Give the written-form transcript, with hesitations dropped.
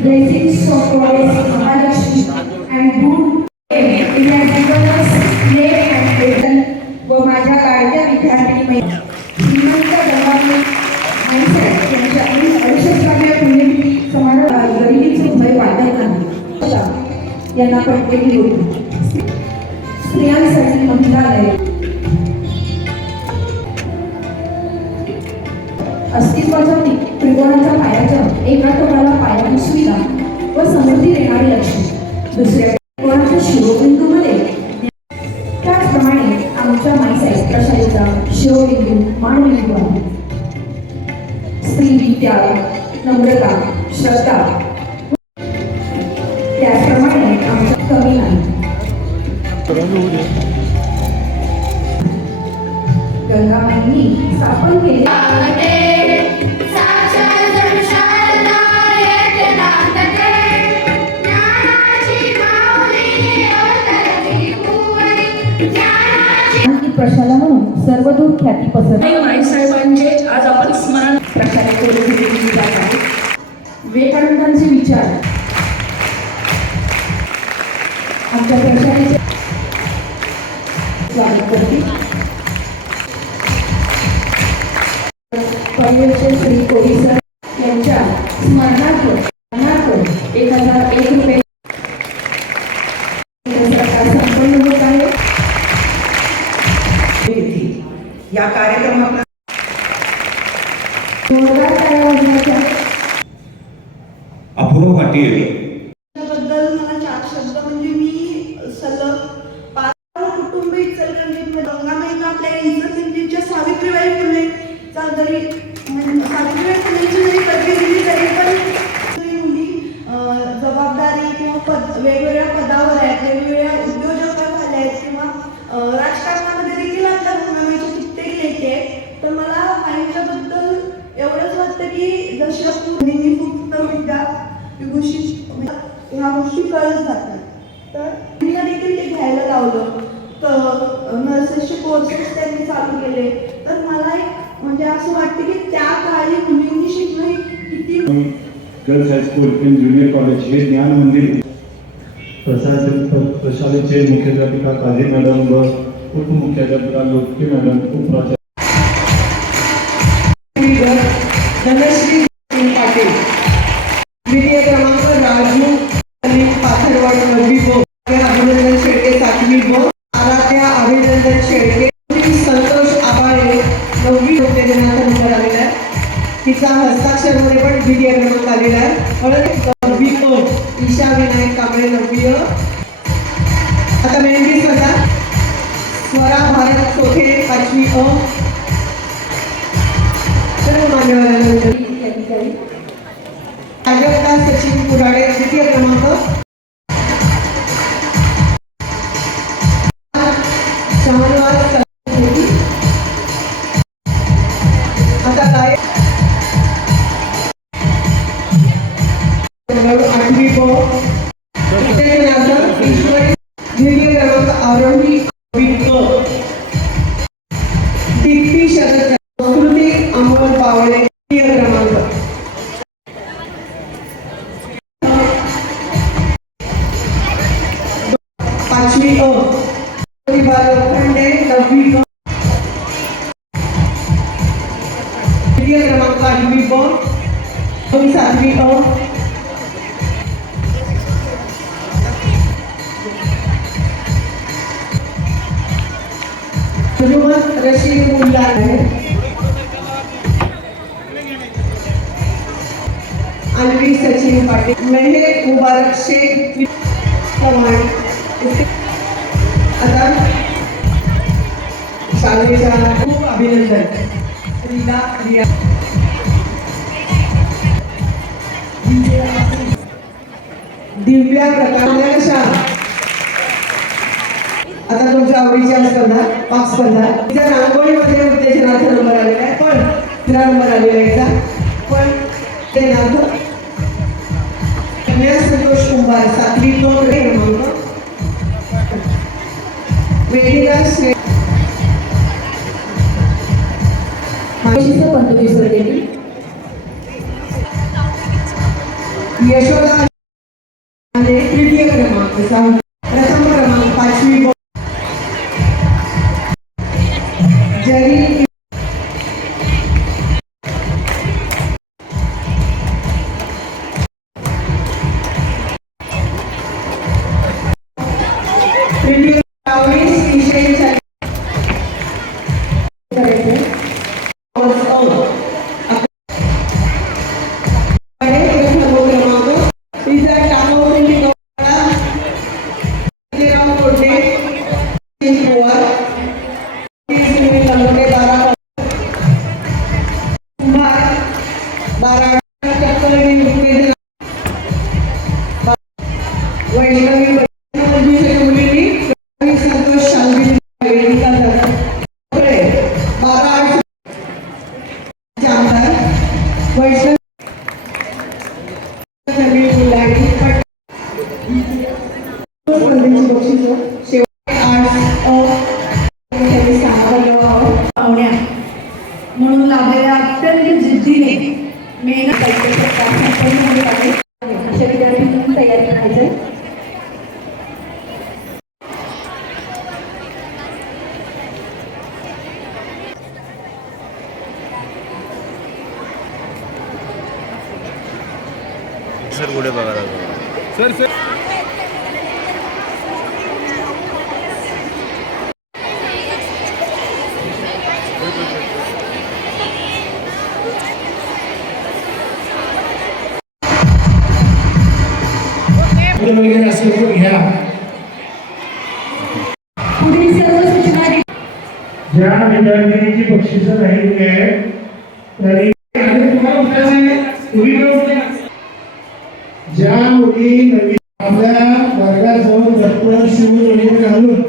Blessings of Goddess Mahalakshmi and good in their given name and pattern व माझ्या लाडक्या विद्यार्थी श्रीमंत गंगाधर माणसाहेब यांच्याकडील 68व्या पुण्यतिथी समारोह गरिबीचे भय वाटत नाही यांना पटलेली होती. स्त्रियांसाठी मंत्रालय अस्तित्वाच्या त्रिकोणाच्या पायाच्या एका टोकाला पायाची सुविधा व समृद्धी देणारी लक्ष्मी, दुसऱ्या त्रिकोणाच्या शिरोबिंदूमध्ये त्याचप्रमाणे आमच्या माईसाहेब प्रशालेचा शिरोबिंदू मानबिंदू आहे. स्त्री विद्या, नम्रता, श्रद्धा त्याचप्रमाणे आमच्या कमी नाही. गंगामाईंनी स्थापन केले प्रशाला म्हणून सर्वदूर ख्याती पसरली. माईसाहेबांचे आज आपण स्मरण प्रशालेकडे केले जात आहे. विवेकानंदांचे विचार आमच्या प्रशालेचे स्वागत करते. परिवेश श्री कोळी सर यांच्या स्मरणार्थ 1001 रुपये संपन्न होत आहे. या कार्यक्रमात अपूर्व पाटील बद्दल मला 4 शब्द म्हणजे मी सलग 5 कुटुंब इचलकरंजीत गंगामाईंना आपल्या इचलकरंजीच्या सावित्रीबाई फुलेचा जरी सावित्रीबाई फुलेंची जरी पदवी दिली तरी पण मुली जबाबदारी किंवा वेगवेगळ्या पदावर आहेत, वेगवेगळ्या उद्योजका झाल्या आहेत किंवा राजकारणामध्ये देखील आपल्या गंगामाईचे कित्येक लेखे आहेत. तर मला माईंच्याबद्दल एवढंच वाटतं की जशी मुलींनी फक्त विद्या विभूषित ह्या गोष्टी कळत जातात. तर मुलींना देखील ते घ्यायला लावलं. तर नर्सेसचे कोर्सेस त्यांनी चालू केले. तर मला एक म्हणजे असं वाटतं की त्या काळी मुलींनी शिकणं किती. Girls high school in junior college हे ज्ञान मंदिर प्रशालेचे मुख्याध्यापिका काझी मॅडम व उपमुख्याध्यापिका लोटके मॅडम, उपप्राचार्य धनश्री पाटील, द्वितीय क्रमांक राजू पाथरवाड 9वी ब, अभिनंदन शेळके 7वी ब, आराध्या अभिनंदन शेळके, संतोष आबाळे 9वी उत्तेजनाचा नंबर आलेला आहे. तिचा हस्ताक्षरमध्ये पण द्वितीय क्रमांक आलेला आहे. परत 9वी ब ईशा विनायक कांबळे 9वी अ. आता मेहंदी स्पर्धा स्वरा भारत चोखे 5वी अ. सर्व मान्यवरांना प्राजक्ता सचिन कुराडे 2य क्रमांक, शहानवाज आता काय 8वी ब, ईश्वरी 2य क्रमांक आरोही दीप्ती शरद, संस्कृती अमोल पावळे 3य क्रमांक, 5वी अ प्रतिभा लोखंडे 9वी क द्वितीय क्रमांक 8वी ब 7वी अ मोहम्मद रशीद मुल्ला है अन्वी सचिन पाटिल मेहर मुबारक शेख चव्हाण आता शाळेच्या खूप अभिनंदन रिया दिव्या प्रकाश आता तुमच्या आवडीची स्पर्धा पाक स्पर्धा तिच्या रांगोळीमध्ये उत्तेजनाचा नंबर आलेला आहे पण तिला नंबर आलेला आहे पण ते नाथ कन्या संतोष कुंभार 7वी क्रमांक वेदिका यशोदा तृतीय क्रमांक प्रथम क्रमांक 5वी जरी म्हणून लाभलेल्या अत्यंत जिद्दीने मेहनत अशा विद्यार्थी तयारी करायचं. सर पुढे बघा सर वगैरे असेल तर घ्या. पुढील सर्व सूचना ज्या विद्यार्थिनीची बक्षिसं राहिली आहे तरी तुम्हाला ज्या मुली नवीन आपल्या वर्गाजवळ दप्तर शिवून घालून